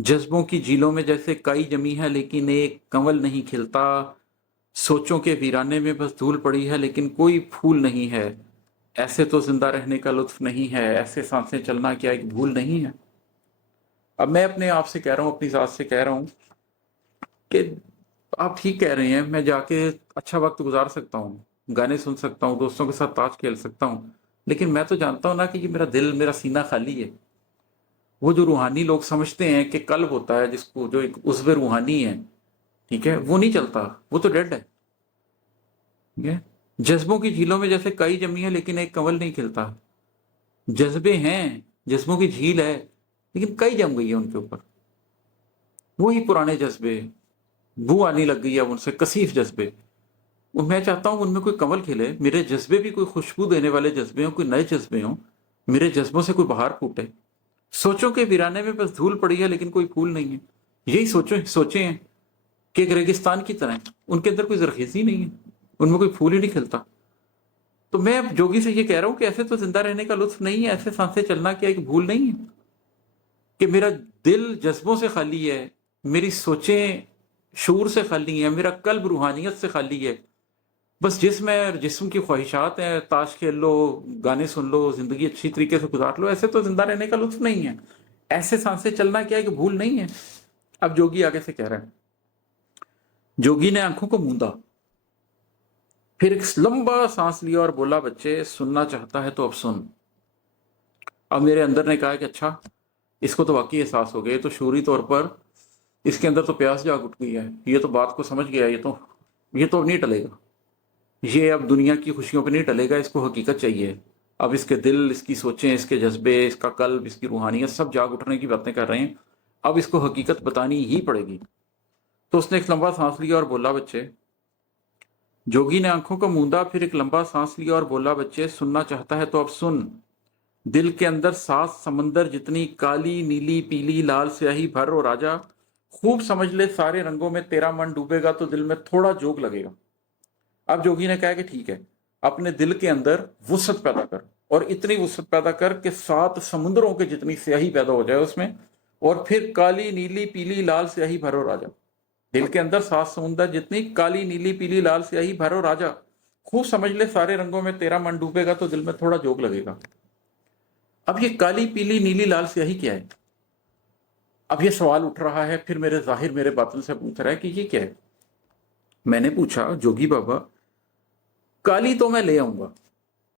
जज्बों की झीलों में जैसे काई जमी है लेकिन एक कंवल नहीं खिलता, सोचों के वीराने में बस धूल पड़ी है लेकिन कोई फूल नहीं है, ऐसे तो जिंदा रहने का लुत्फ नहीं है, ऐसे सांसें चलना क्या एक भूल नहीं है। अब मैं अपने आप से कह रहा हूँ, अपनी जात से कह रहा हूँ कि आप ठीक कह रहे हैं, मैं जाके अच्छा वक्त गुजार सकता हूँ, गाने सुन सकता हूँ, दोस्तों के साथ ताश खेल सकता हूँ, लेकिन मैं तो जानता हूँ ना कि ये मेरा दिल, मेरा सीना खाली है। वो जो रूहानी लोग समझते हैं कि कल्ब होता है, जिसको जो एक उज़्व रूहानी है, ठीक है, वो नहीं चलता, वो तो डेड है। ठीक है। जज्बों की झीलों में जैसे काई जमी है लेकिन एक कंवल नहीं खिलता। जज्बे हैं, जज्बों की झील है, लेकिन कई जम गई है उनके ऊपर, वही पुराने जज्बे, बू आने लग गई है उनसे, कसीफ जज्बे। और मैं चाहता हूं उनमें कोई कंवल खिले, मेरे जज्बे भी कोई खुशबू देने वाले जज्बे हों, कोई नए जज्बे हों, मेरे जज्बों से कोई बहार फूटे। सोचों के वीराने में बस धूल पड़ी है लेकिन कोई फूल नहीं है। यही सोचे हैं कि एक रेगिस्तान की तरह उनके अंदर कोई जरखेजी नहीं है, उनमें कोई फूल ही नहीं खिलता। तो मैं अब जोगी से ये कह रहा हूं कि ऐसे तो जिंदा रहने का लुत्फ नहीं है, ऐसे सांसें चलना क्या एक भूल नहीं है, कि मेरा दिल जज्बों से खाली है, मेरी सोचें शूर से खाली है, मेरा कल्ब रूहानियत से खाली है। बस जिस्म की ख्वाहिशात हैं, ताश खेल लो, गाने सुन लो, जिंदगी अच्छी तरीके से गुजार लो, ऐसे तो जिंदा रहने का लुत्फ नहीं है, ऐसे सांसें चलना क्या है कि भूल नहीं है। अब जोगी आगे से कह रहा है, जोगी ने आंखों को मूंदा, फिर एक लंबा सांस लिया और बोला, बच्चे सुनना चाहता है तो अब सुन। अब मेरे अंदर ने कहा कि अच्छा, इसको तो वाकई एहसास हो गया, तो शूरी तौर पर इसके अंदर तो प्यास जाग उठ गई है, ये तो बात को समझ गया, ये तो अब नहीं टलेगा, ये अब दुनिया की खुशियों पे नहीं टलेगा, इसको हकीकत चाहिए। अब इसके दिल, इसकी सोचें, इसके जज्बे, इसका कल्ब, इसकी रूहानियत सब जाग उठने की बातें कर रहे हैं, अब इसको हकीकत बतानी ही पड़ेगी। तो उसने एक लंबा सांस लिया और बोला, बच्चे। जोगी ने आंखों को मूंदा, फिर एक लंबा सांस लिया और बोला, बच्चे सुनना चाहता है तो अब सुन। दिल के अंदर 7 समंदर जितनी काली नीली पीली लाल स्याही भर और राजा, खूब समझ ले सारे रंगों में तेरा मन डूबेगा तो दिल में थोड़ा जोग लगेगा। अब जोगी ने कहा कि ठीक है, अपने दिल के अंदर वुसत पैदा कर, और इतनी वुसत पैदा कर कि 7 समुद्रों के जितनी स्याही पैदा हो जाए उसमें, और फिर काली नीली पीली लाल स्याही भरो राजा। दिल के अंदर 7 समुंदर जितनी काली नीली पीली लाल स्याही भरो राजा, खूब समझ ले सारे रंगों में तेरा मन डूबेगा तो दिल में थोड़ा जोग लगेगा। अब ये काली पीली नीली लाल स्याही क्या है? अब ये सवाल उठ रहा है, फिर मेरे जाहिर मेरे बातिन से पूछ रहा है कि ये क्या है। मैंने पूछा, जोगी बाबा, काली तो मैं ले आऊंगा,